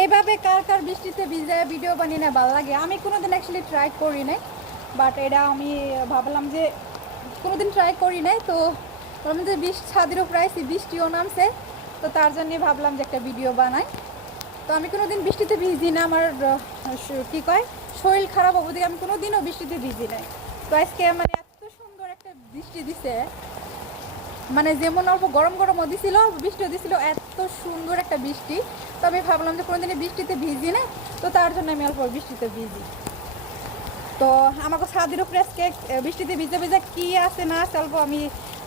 এইভাবে কার কার বৃষ্টিতে ভিজে ভিডিও বানিয়ে না ভালো লাগে। আমি কোনোদিন অ্যাকচুয়ালি ট্রাই করি নাই বাট এটা আমি ভাবলাম যে কোনোদিন ট্রাই করি নাই, তো ভাবলাম যে বৃষ্টি, ছাদের উপরে আইসি, বৃষ্টিও নামছে, তো তার জন্যে ভাবলাম যে একটা ভিডিও বানাই। তো আমি কোনোদিন বৃষ্টিতে ভিজি না, আমার কি কয়, শরীর খারাপ অবধি আমি কোনোদিনও বৃষ্টিতে ভিজি নাই। তো আজকে মানে এত সুন্দর একটা বৃষ্টি দিছে মানে যেমন অল্প গরম গরমও দিছিল, বৃষ্টিও দিছিল, এত সুন্দর একটা বৃষ্টি। তো আমি ভাবলাম যে কোনোদিনই বৃষ্টিতে ভিজি না, তো তার জন্য আমি অল্প বৃষ্টিতে ভিজি। তো আমাকে ছাদের উপরে আজকে বৃষ্টিতে ভিজে ভিজে কি আছে না আছে অল্প আমি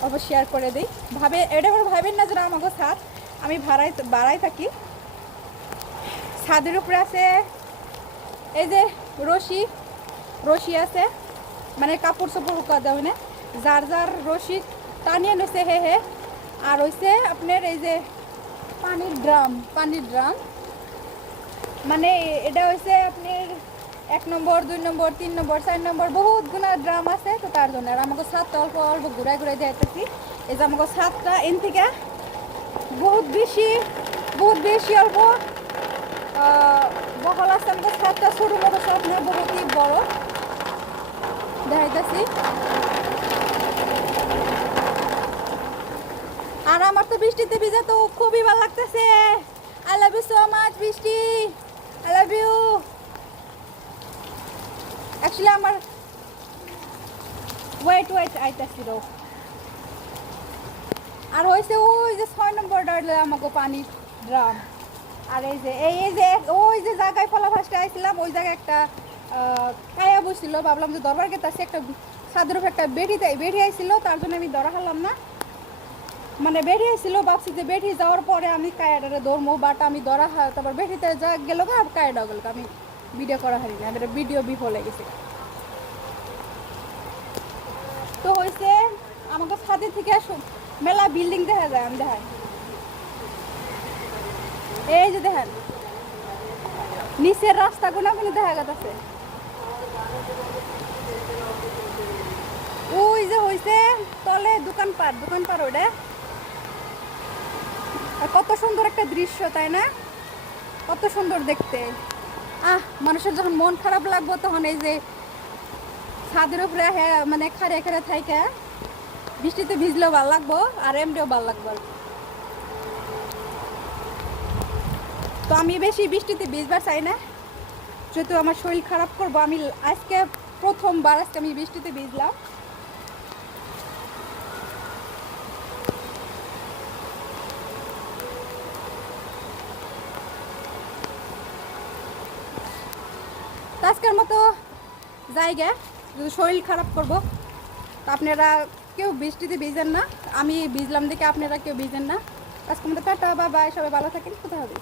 অল্প শেয়ার করে দিই। ভাবে, এটা করে ভাবেন না যেন আমাকে ছাদ, আমি ভাড়াই বাড়াই থাকি। ছাদের উপরে আছে, এই যে রশি রশি আছে মানে কাপড় চোপড় শুকা দেওয়া না। যার যার রশি টানিয়ে নিছে হে হে। আর হইছে আপনার এই যে পানির ড্রাম পানির ড্রাম মানে এটা হইছে আপনার এক নম্বর দুই নম্বর তিন নম্বর চার নম্বর বহুত গুণা ড্রাম আছে। তো তার জন্য আর আমাকে ছাদটা অল্প অল্প ঘুরাই ঘুরাই যাইতেছি এই যে আমাকে ছাদটা এন থেকে। বহুত বেশি বহুত বেশি অল্প বহল আছে। আমাদের ছাদটা ছোটো মতো সব না বহুতই বড়। দেখাইতেছি। আর আমার তো বৃষ্টিতে ভিজে তো খুবই ভালো লাগতেছে। I love you so much বৃষ্টি। আই লাভ ইউ অ্যাকচুয়ালি আমার ওয়েট ওয়েট আইতাছি রো। আর হয়েছে ওই যে ছয় নম্বর ডালে আমাকে পানি ড্রাম। আর এই যে এই যে, ওই যে জায়গায় ফলা ফার্স্টে আইছিলাম, ওই জায়গায় একটা কায়া বসছিল। ভাবলাম যে দরবার গেছে একটা সাদের উপরে একটা বেটি বেটি আইছিল, তার জন্য আমি দরা হারলাম না। মানে বেরিয়ে ছিল ভাবছি যে বেরিয়ে যাওয়ার পরে আমি কায়াডারে দৌড়মো বাট আমি ধরা হা- তারপর বেরিতে যা গেল আর কায়াডা গেল আমি ভিডিও করা হারি না ভিডিও হয়ে গেছে তো হয়েছে আমাকে ছাদে থেকে মেলা বিল্ডিং দেখা যায়, আমি দেখাই। এই যে দেখেন, নিচের রাস্তাগুলো ওখানে দেখা গেছে ওই যে হইছে, তলে দোকানপাট দোকানপাট ওটা আর কত সুন্দর একটা দৃশ্য, তাই না? কত সুন্দর দেখতে। আহ, মানুষের যখন মন খারাপ লাগবো তখন এই যে ছাদের উপরে মানে খারে খারে থাইকা বৃষ্টিতে ভিজলেও ভালো লাগবো আর এমনিও ভালো লাগবো। তো আমি বেশি বৃষ্টিতে ভিজবার চাই না। যেহেতু আমার শরীর খারাপ করব, আমি আজকে প্রথমবার আজকে আমি বৃষ্টিতে ভিজলাম। আজকের মতো জায়গা শরীর খারাপ করব, তো আপনারা কেউ বৃষ্টিতে ভিজেন না। আমি ভিজলাম দেখে আপনারা কেউ ভিজেন না। আজকের মতো টাটা বা বাই, সবাই ভালো থাকেন কোথাও হবে